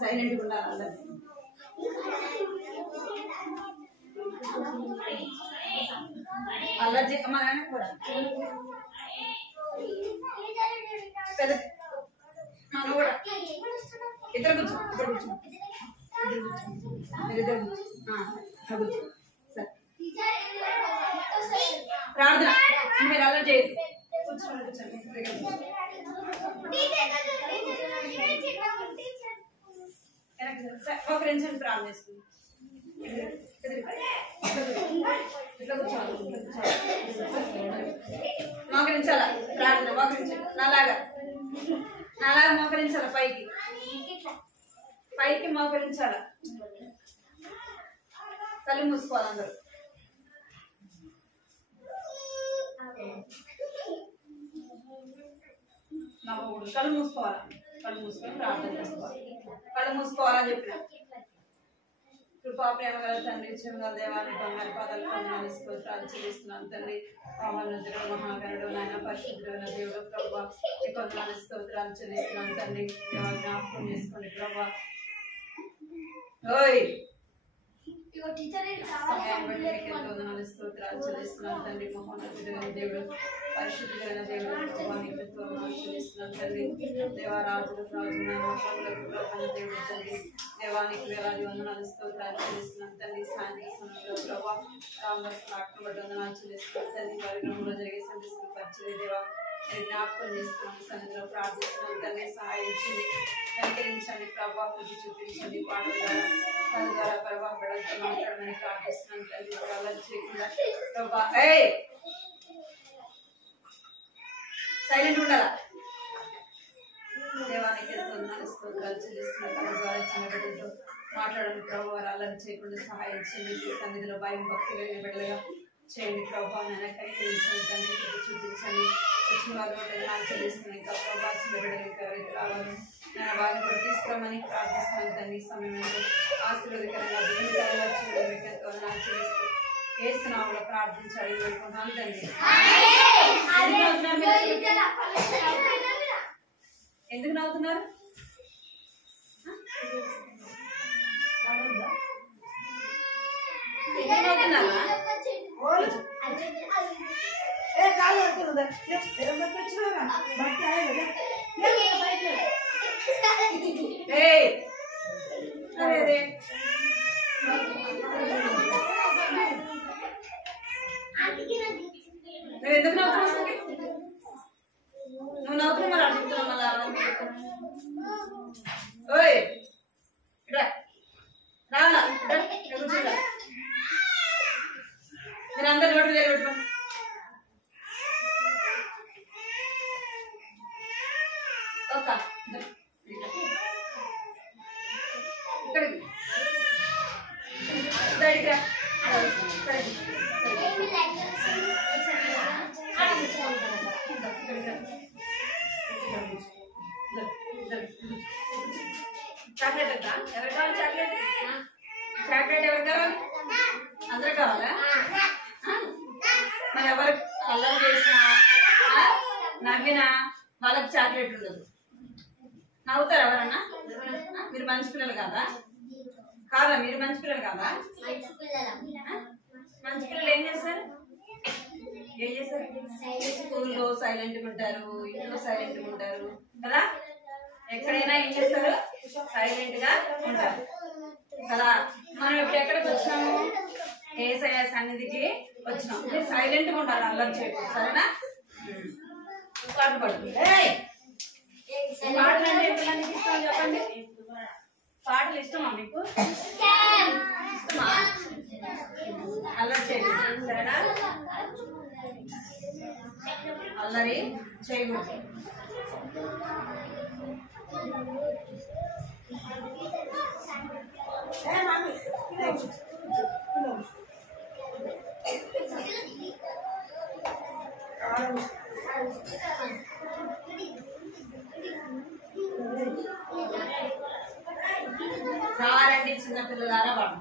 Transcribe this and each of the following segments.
Silent ఉండాలి. అల్లరి మా నాన్న కూడా పెద్ద మన కూడా ఇద్దరు కూర్చో, ఇద్దరు కూర్చో, ఇద్దరు కూర్చో. ప్రార్థన మీరు అలా చేయదు. ఒక రెండు ప్రార్థన చేస్తుంది. మోకరించాలా ప్రార్థన, మోకరించాలి నాలాగా మోకరించాల, పైకి పైకి మోకరించాల. కళ్ళు మూసుకోవాలి అందరూ. కళ్ళు మూసుకోవాలా, కళ్ళు మూసుకొని ప్రార్థన చేసుకోవాలి. కళ్ళు మూసుకోవాలని చెప్పిన. కృపా ప్రేమ గల తండ్రి, జీవన దేవాన్ని బంగారు పాదాలు పొందని స్తోత్రాలు చెల్లిస్తున్నాను తండ్రి. మహోన్నతుడు మహాగణుడు నాయన పరిశుద్ధుడైన దేవుడు ప్రభా, ఈ కొందనాన్ని స్తోత్రాలు చెల్లిస్తున్నాను తండ్రి. జ్ఞాపకం చేసుకోండి ప్రభా. సమయాన్ని బట్టి మీకు ఎంతో వందనాలు స్తోత్రాలు చెల్లిస్తున్నాను తండ్రి. మహోన్నతుడైన దేవుడు పరిశుద్ధుడైన దేవుడు ప్రభా, నీకు ఎంతో వందనాలు చెల్లిస్తున్నాను తండ్రి. దేవారాజులకు రాజునైన ప్రభులకు ప్రభువైన దేవుడు తండ్రి, దేవానికి వేలాది వందనాలు స్తోత్రాలు చెల్లిస్తున్నాను తండ్రి. సాయంత్రం సమయంలో ప్రభా రామదాస్ ఆటబడ్డ వందనాలు చెల్లిస్తున్నాను తండ్రి. కార్యక్రమంలో జరిగే సందేశం పరిచయ దేవా జ్ఞాపకం చేస్తున్నాను, సన్నిధిలో ప్రార్థిస్తున్నాను తండ్రి. సహాయించండి, కనికరించండి ప్రభా, బుద్ధి చూపించండి. పాటల ద్వారా తన ద్వారా ప్రభా బిడ్డలతో మాట్లాడమని ప్రార్థిస్తున్నాను తండ్రి. అల్లరి చేయకుండా ప్రభా సైలెంట్ ఉండాలా. దేవానికి ఎంతో స్తోత్రాలు చెల్లిస్తున్నాను. తన ద్వారా చిన్న బిడ్డలతో మాట్లాడండి ప్రభు. వారు అల్లరి చేయకుండా సహాయం చేయండి. సన్నిధిలో భయం భక్తి కలిగిన బిడ్డలుగా చేయండి ప్రభా. నాయన కనికరించండి తండ్రి, చూపించండి. వచ్చిన వారు నాకు చెల్లిస్తున్నాను. ఇంకా ప్రభా చిన్న బిడ్డలు ఇంకా ఎవరైతే రావాలి నేను వారిని కూడా తీసుకురామని ప్రార్థిస్తున్నాను తండ్రి. ఈ సమయంలో ఆశీర్వాదకరంగా దీనికరంగా చూడండి. మీకు ఎంతో నాకు చెల్లిస్తూ ఏస్తున్నాములో ప్రార్థించాలి వేడుకుంటున్నాను తండ్రి. ఎందుకు నవ్వుతున్నారు? ఎందుకు నవ్వుతున్నారా? నువ్వు ఎందుకు నవ్వుతున్నావు? నువ్వు నవ్వుతున్నా మరి అడుగుతున్నావు మళ్ళీ. ఓయ్ రావాలా కూర్చుంటా. మీరు అందరు నోటి దగ్గర పెట్టుకో. ఇక్కడికి బయటికి చాక్లెట్ వద్దా? ఎవరు కావాలి చాక్లెట్? చాక్లెట్ ఎవరు కావాలి? అందరు కావాలా? మరి ఎవరు కలర్ చేసినా నవ్వినా వాళ్ళకి చాక్లెట్ ఉండదు. నవ్వుతారు ఎవరన్నా? మీరు మంచి పిల్లలు కాదా? కాదా మీరు మంచి పిల్లలు కాదా? మంచి పిల్లలు ఏం చేస్తారు? స్కూల్లో సైలెంట్గా ఉంటారు, ఇంట్లో సైలెంట్గా ఉంటారు కదా. ఎక్కడైనా ఏం చేస్తారు? సైలెంట్ గా ఉంటారు కదా. మనం ఇప్పుడు ఎక్కడికి వచ్చినాము? యేసయ్య సన్నిధికి వచ్చినాం. మీరు సైలెంట్ గా ఉండాలి, అల్లరి చేయకూడదు సరేనా? పాట పడుతుంది. పాటలు అంటే పిల్లలకి ఇష్టం చెప్పండి. పాటలు ఇష్టమా మీకు? ఇష్టమా? అల్లరి చేయకూడదు సరేనా? అల్లరి చేయకూడదు. రారండి చిన్న పిల్లలారా వాడు.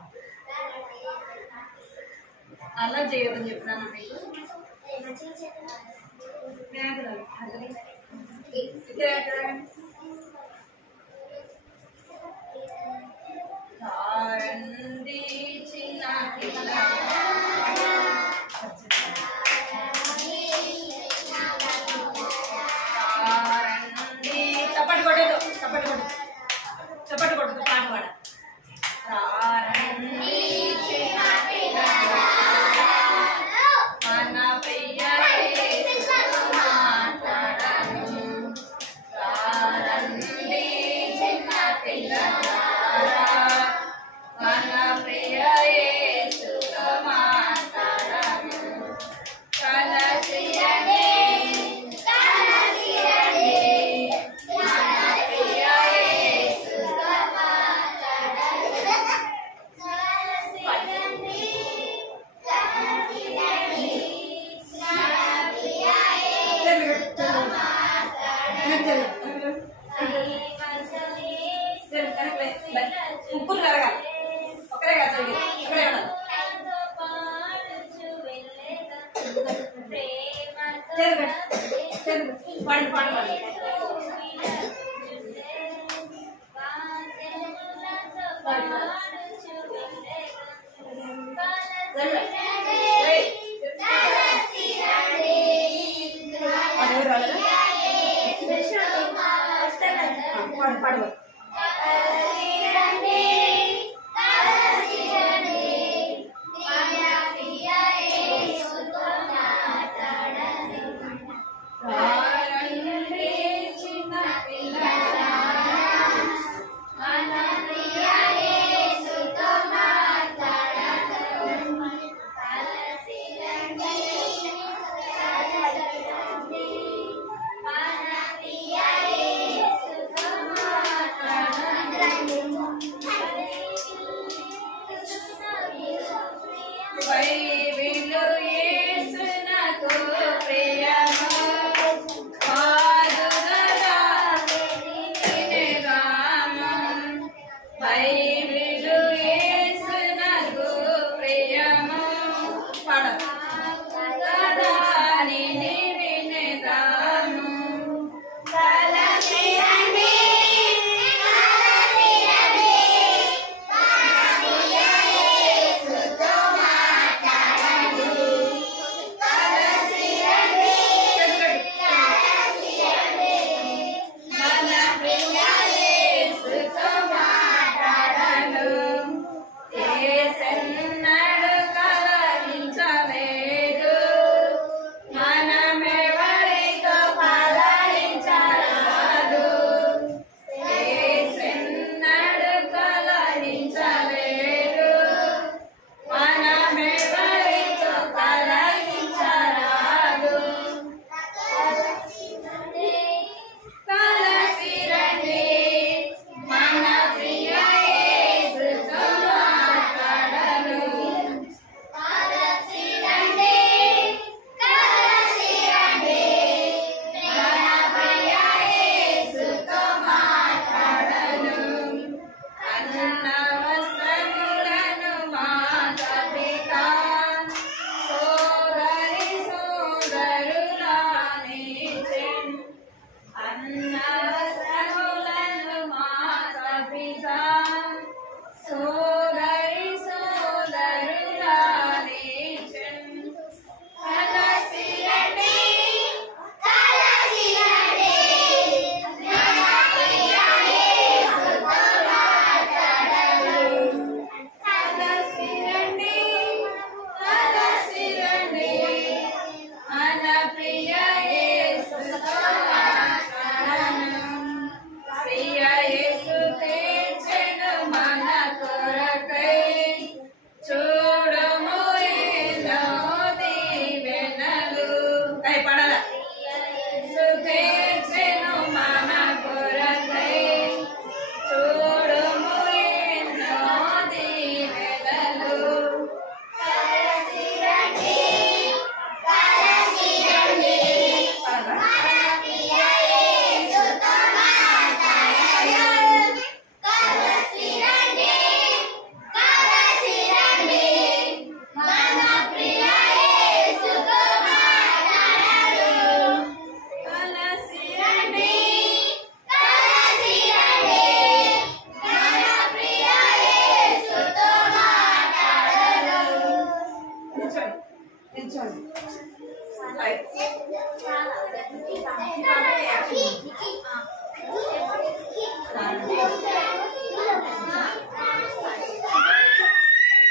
అల్లరి చేయొద్దని చెప్పినాను మీకు. రండి చిన్న పిల్ల చప్పటి కొట్టదు చప్పటి కొట్టదు చప్పటి కొట్టదు పాట పాడ రండి చిన్న పిల్ల మన ప్రియ యేసుతో మాట్లాడను రండి చిన్న పిల్ల మన ప్రియ యేసుతో మాట్లాడను కలసియని ముగ్గురు కలగాలి ఒకరే కదా ఒకరే కదా పాడు పాడు పాడు పాడు రండి నిల్చోండి.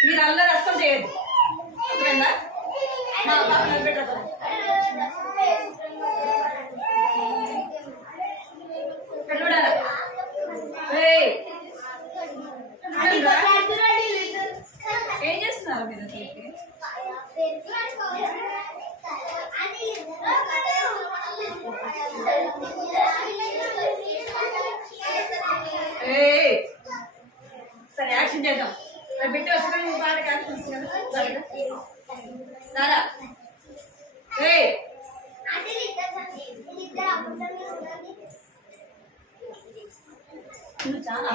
మీరు అల్లరి అస్సలు చేయదు. ఓకేనా? పెట్ట ఏం చేస్తున్నారు మీరు? సరే యాక్షన్ చేద్దాం. బిడ్డ వచ్చి బాగా యాక్షన్ దారా. చాలా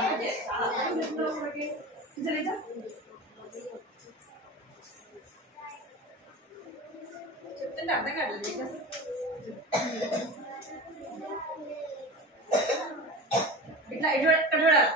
చెప్తుంటే అర్థం కాదు. ఇట్లా ఇక్కడ చూడాలి.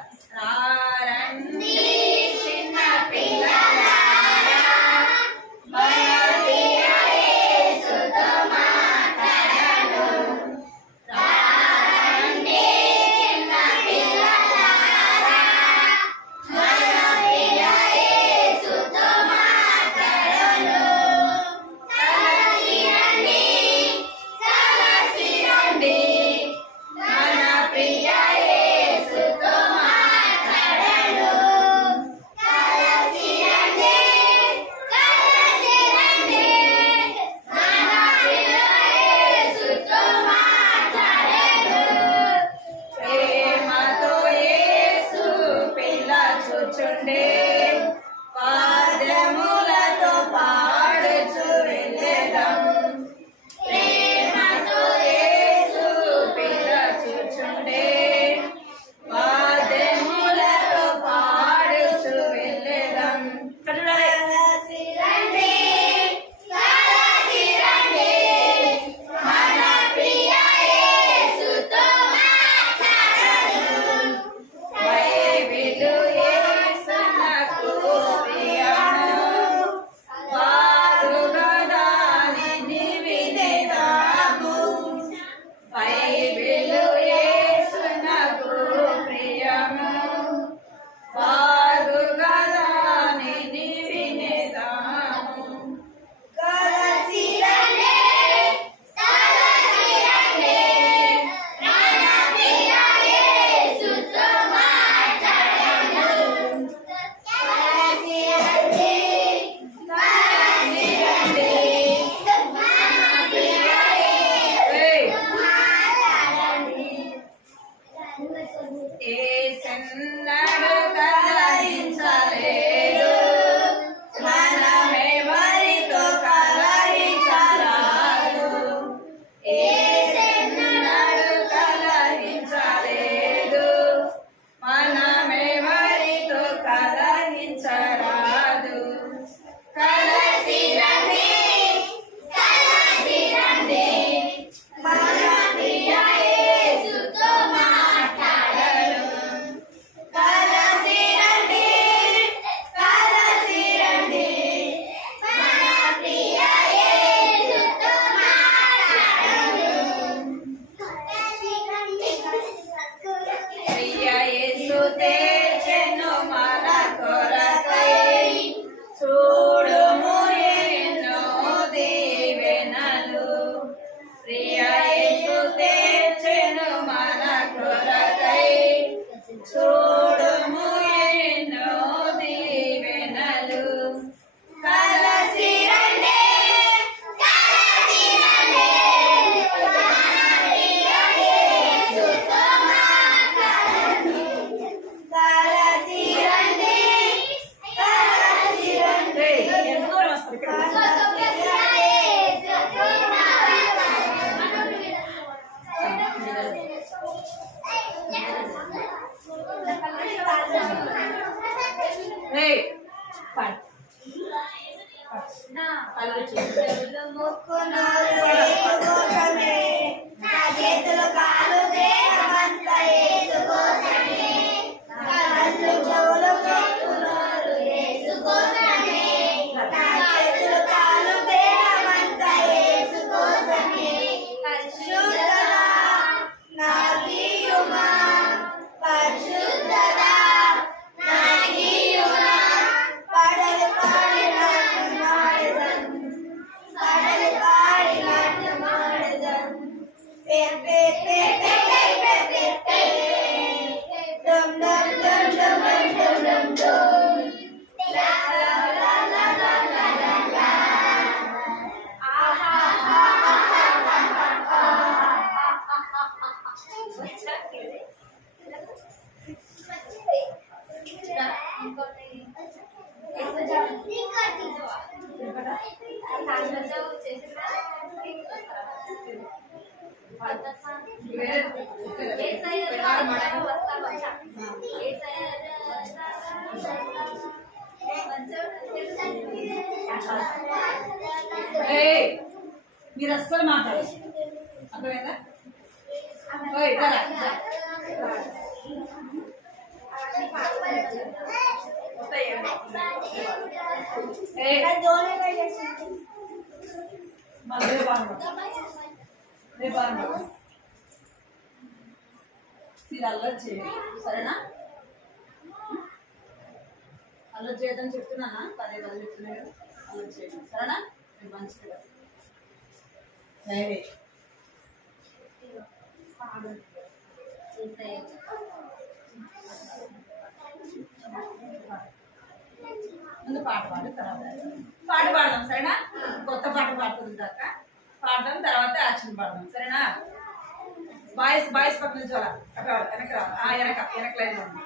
మీరు అస్సలు మాట్లాడారు అర్థమైందా? మీరు అల్లరి చేయండి సరేనా? అల్లరి చేయదని చెప్తున్నానా? పదే పదే చెప్తున్నాడు అల్లరి చేయండి సరేనా? మీరు మంచిగా ముందు పాట పాడు, తర్వాత పాట పాడదాం సరేనా? కొత్త పాట పాడుతుంది దాకా పాడదాం, తర్వాత యాక్షన్ పాడదాం సరేనా? బాయ్స్ బాయ్స్ పక్కన నుంచి అలా వెనక వెనక వెనక లైన్ ఉంది.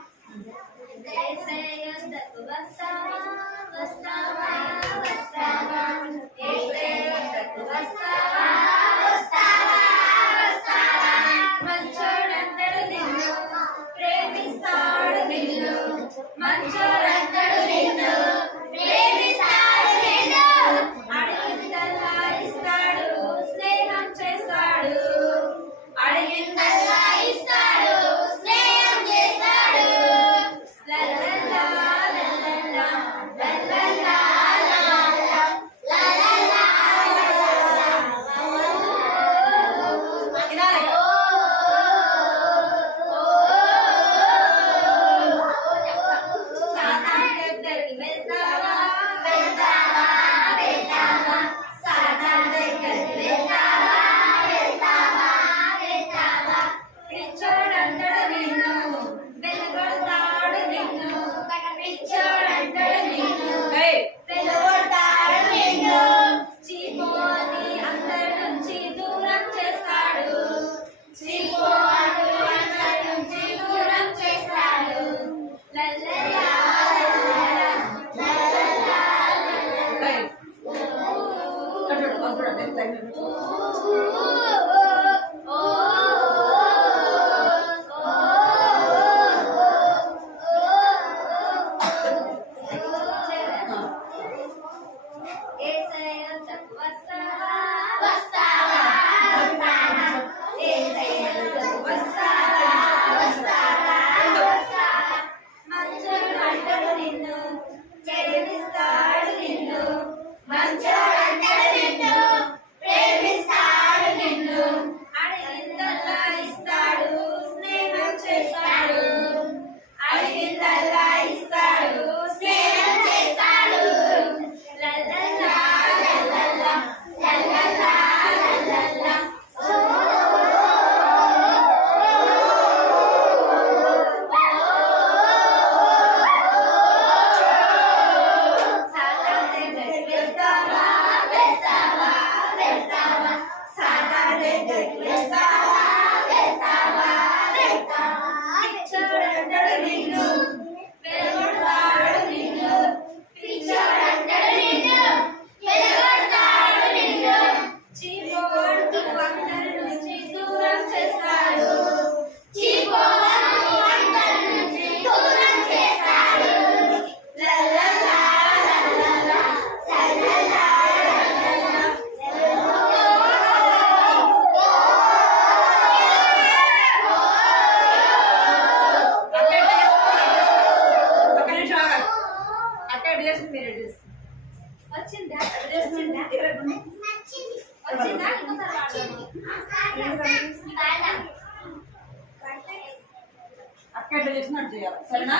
అక్క ఎట్లా చేసినట్టు చేయాలి సరేనా?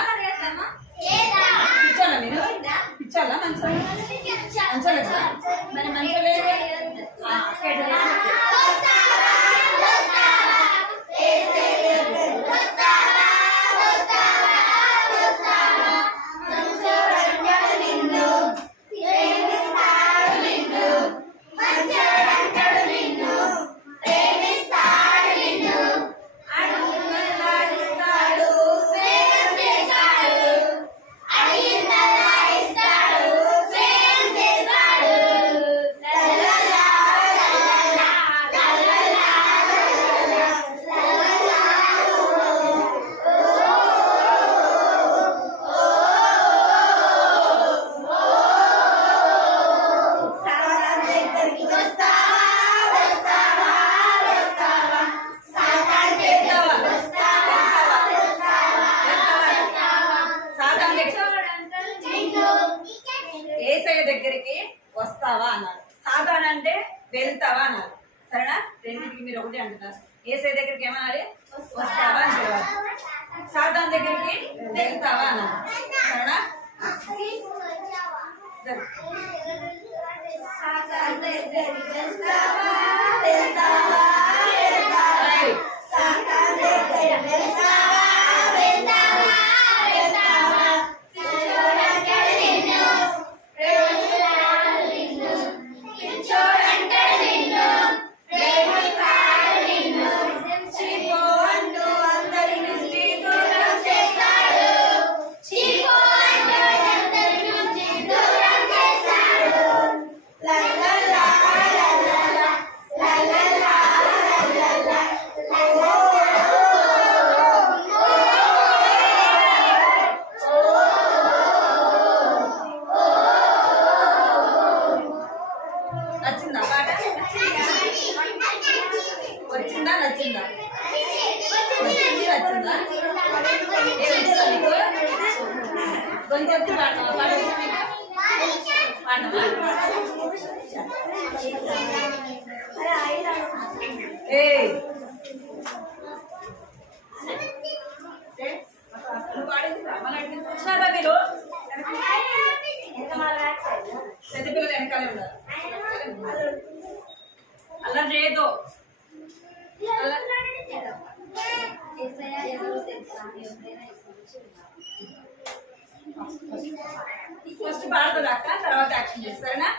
పిచ్చాలా మీరు? పిచ్చాలా మంచిగా మంచిగా మరి మంచిగా అక్క ఎట్లా la la la వెళ్తావా అన్నారు. సరేనా? రెండింటికి మీరు ఒకటి అంటున్నారు. ఏసై దగ్గరికి ఏమనాలి? వస్తావా అని పిలవాలి. సాతాన్ దగ్గరికి వెళ్తావా అన్నారు. సరేనా? పెద్ద పిల్లలు వెనకాలే ఉన్నారు. అలా చేయదు. ఫస్ట్ పాడుతుంది అక్క, తర్వాత యాక్షన్ చేస్తారనా?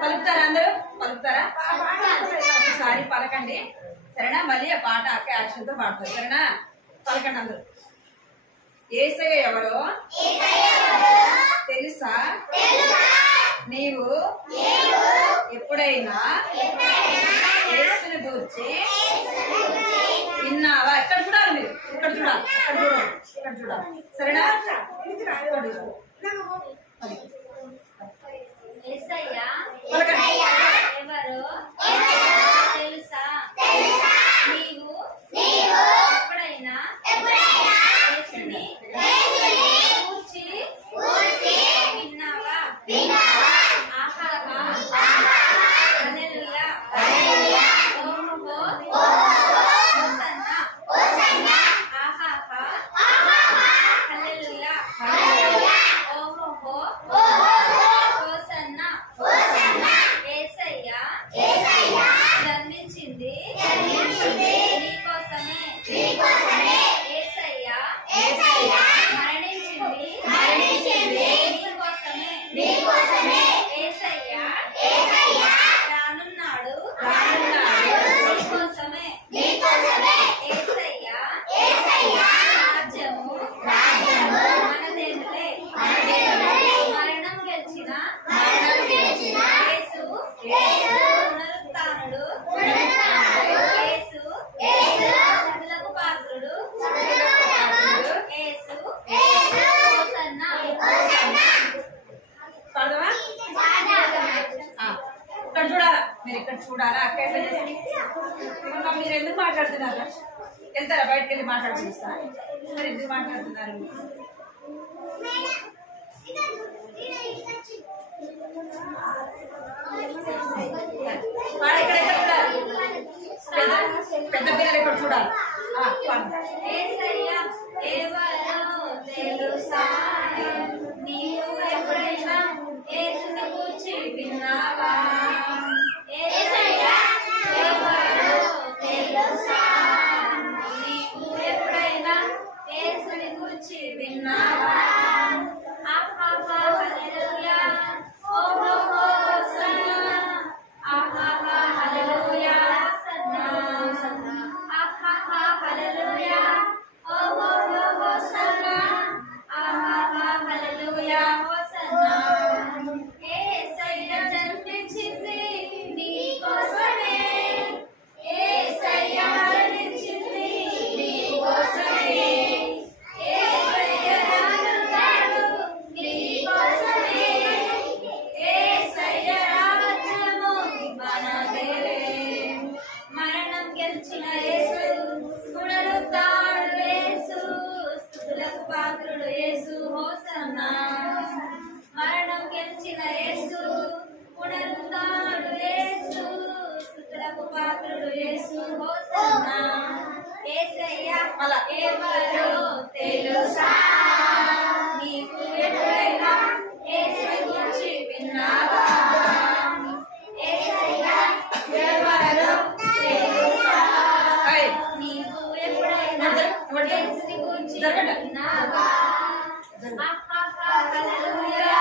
పలుకుతారా? అందరూ పలుకుతారా? ఒకసారి పలకండి. సరేనా? మళ్ళీ ఆ పాట అక్క యాక్షన్ తో పాడతారు. సరేనా? పలకండి అందరూ. యేసయ్య ఎవరో తెలుసా? నీవు ఎప్పుడైనా యేసుని గూర్చి విన్నావా? ఎక్కడ చూడాలి మీరు? ఇక్కడ చూడాలి, ఇక్కడ చూడాలి, ఇక్కడ చూడాలి. సరేనా? చూడాలా? అక్క ఎట్లా చేసి మీరు ఎందుకు మాట్లాడుతున్నారు? వెళ్తారా? బయటకు వెళ్ళి మాట్లాడుతున్నా. మరి ఎందుకు మాట్లాడుతున్నారు? పెద్ద పిల్లలు ఇక్కడ చూడాలి. నీవు ఎప్పుడైనా యేసుని గూర్చి విన్నావా? నీవు ఎప్పుడైనా యేసుని గూర్చి విన్నావా? ఆహాహా హల్లెలూయా, ఓహో హోసన్నా, ఆహాహా హల్లెలూయా హోసన్నా, ఆహాహా హల్లెలూయా, ఓహో హోసన్నా, ఆహాహా హల్లెలూయా హోసన్నా. యేసయ్య జన్మించింది నీ కోసమే, యేసయ్య మరణించింది నీ కోసమే, యేసయ్య రానున్నాడు నీ కోసమే, యేసయ్య రాజ్యము మనదే. మరణం గెలిచిన యేసు, పునరుద్ధానుడు యేసు, స్తుతులకు పాత్రుడు యేసు హోసన్నా. మరణం గెలిచిన యేసు, పునరుద్ధానుడు యేసు, స్తుతులకు పాత్రుడు యేసు హోసన్నా. యేసయ్య ఎవరో తెలుసా? నీకు ఎప్పుడైనా యేసుని గురించి విన్నావా? యేసయ్య ఎవరో తెలుసా? నీకు ఎప్పుడైనా యేసుని గురించి విన్నావా? ఆహాహా హల్లెలూయా,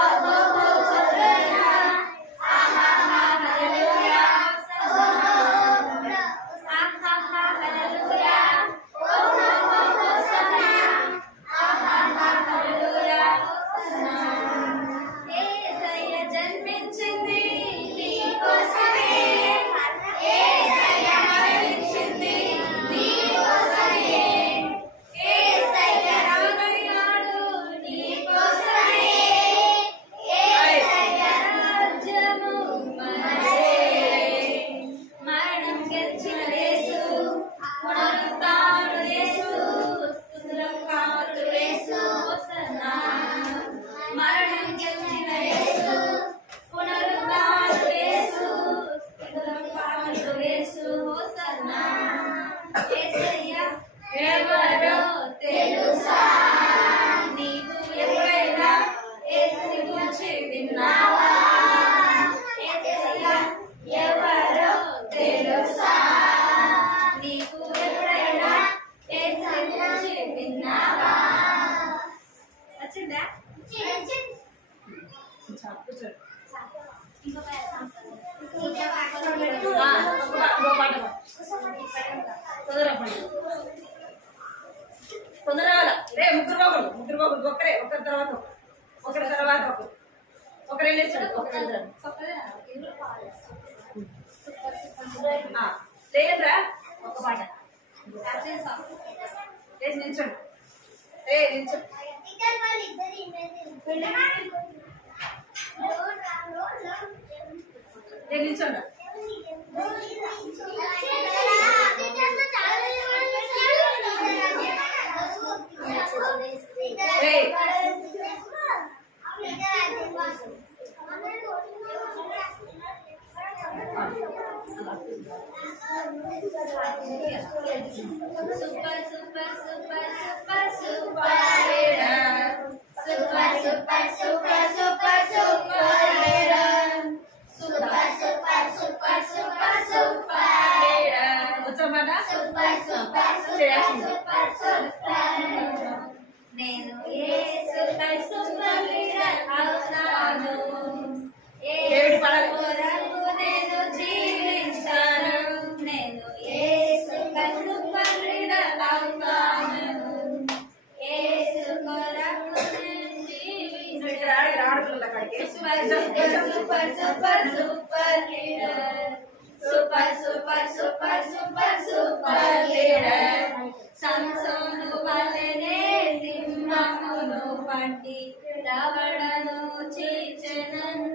ఓహో హోసన్నా, ఆహాహా హల్లెలూయా హోసన్నా, ఆహాహా హల్లెలూయా, ఓహో హోసన్నా, ఆహాహా హల్లెలూయా హోసన్నా. యేసయ్య జన్మించింది నీ కోసమే, యేసయ్య మరణించింది నీ కోసమే, యేసయ్య రానున్నాడు నీ కోసమే, యేసయ్య రాజ్యము మనదే. మరణం గెలిచిన యేసు, పునరుద్ధానుడు యేసు, స్తుతులకు పాత్రుడు యేసు హోసన్నా. మరణం గెలిచిన యేసు, పునరుద్ధానుడు యేసు, స్తుతులకు పాత్రుడు యేసు హోసన్నా. యేసయ్య ఎవరో తెలుసా? నీవు ఎప్పుడైనా యేసుని గురించి విన్నావా? యేసయ్య ఎవరో తెలుసా? నీకు ఎప్పుడైనా యేసుని గురించి విన్నావా? వచ్చిందా? తొందరగా రే ముగ్గురు బాబులు ఒకరి తర్వాత ఒకరు వెళ్ళేసాడు. లేదురా ఒక పాట లేచి నిల్చోండి. నిల్చో నిల్చోండి. నేను యేసుపై సూపర్ లీడర్ అవుతాను, నేను జీవిస్తాను. నేను యేసుపై సూపర్ లీడర్ అవుతాను, యేసు కొరకు నేను జీవిస్తాను. Super leader, super leader. సంసోను వలెనే సింహమును పట్టి దవడను చీల్చెదన్.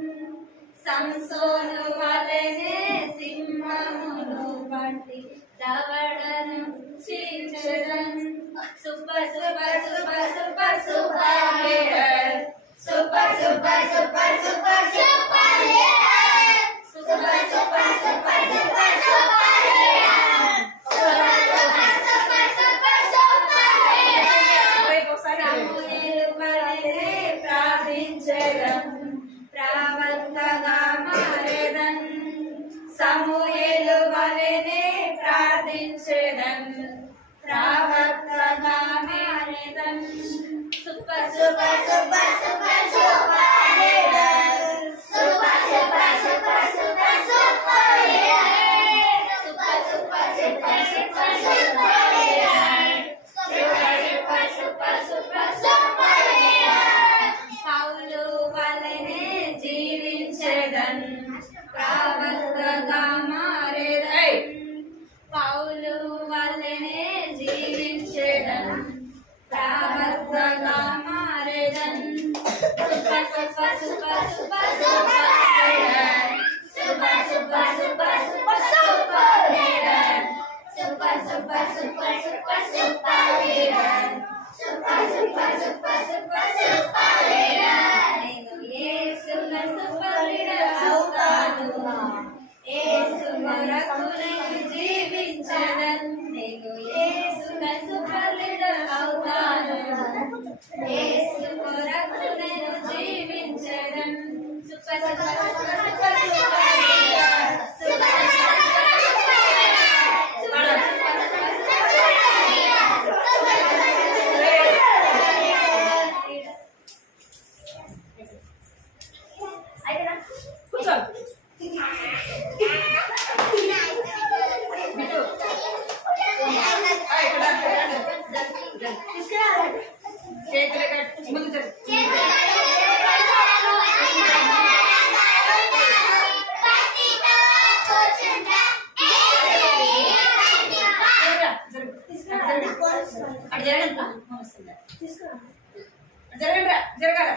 సంసోను వలెనే సింహమును పట్టి దవడను చీల్చెదన్. సూపర్ లీడర్, సూపర్ లీడర్, సమూయేలు వలెనే ప్రార్థించెదన్ ప్రవక్తగా మారెదన్ super super super super super leader super super super super super leader super super super super super leader super super super super leader పౌలు వలెనే జీవించెదన్ ప్రవక్తగా మారెదన్ పౌలు వలెనే జీవించెదన్ ప్రవక్తగా మారెదన్ super super super super super leader super super super super super leader super super super super super leader super super super super super leader నేను యేసుగా సూపర్ లీడర్ అవుతాను యేసు కొరకు నేను జీవించెదన్ నేను యేసుగా సూపర్ లీడర్ అవుతాను యేసు కొరకు నేను జీవించెదన్ super super super super super leader super జరగండి జరగాల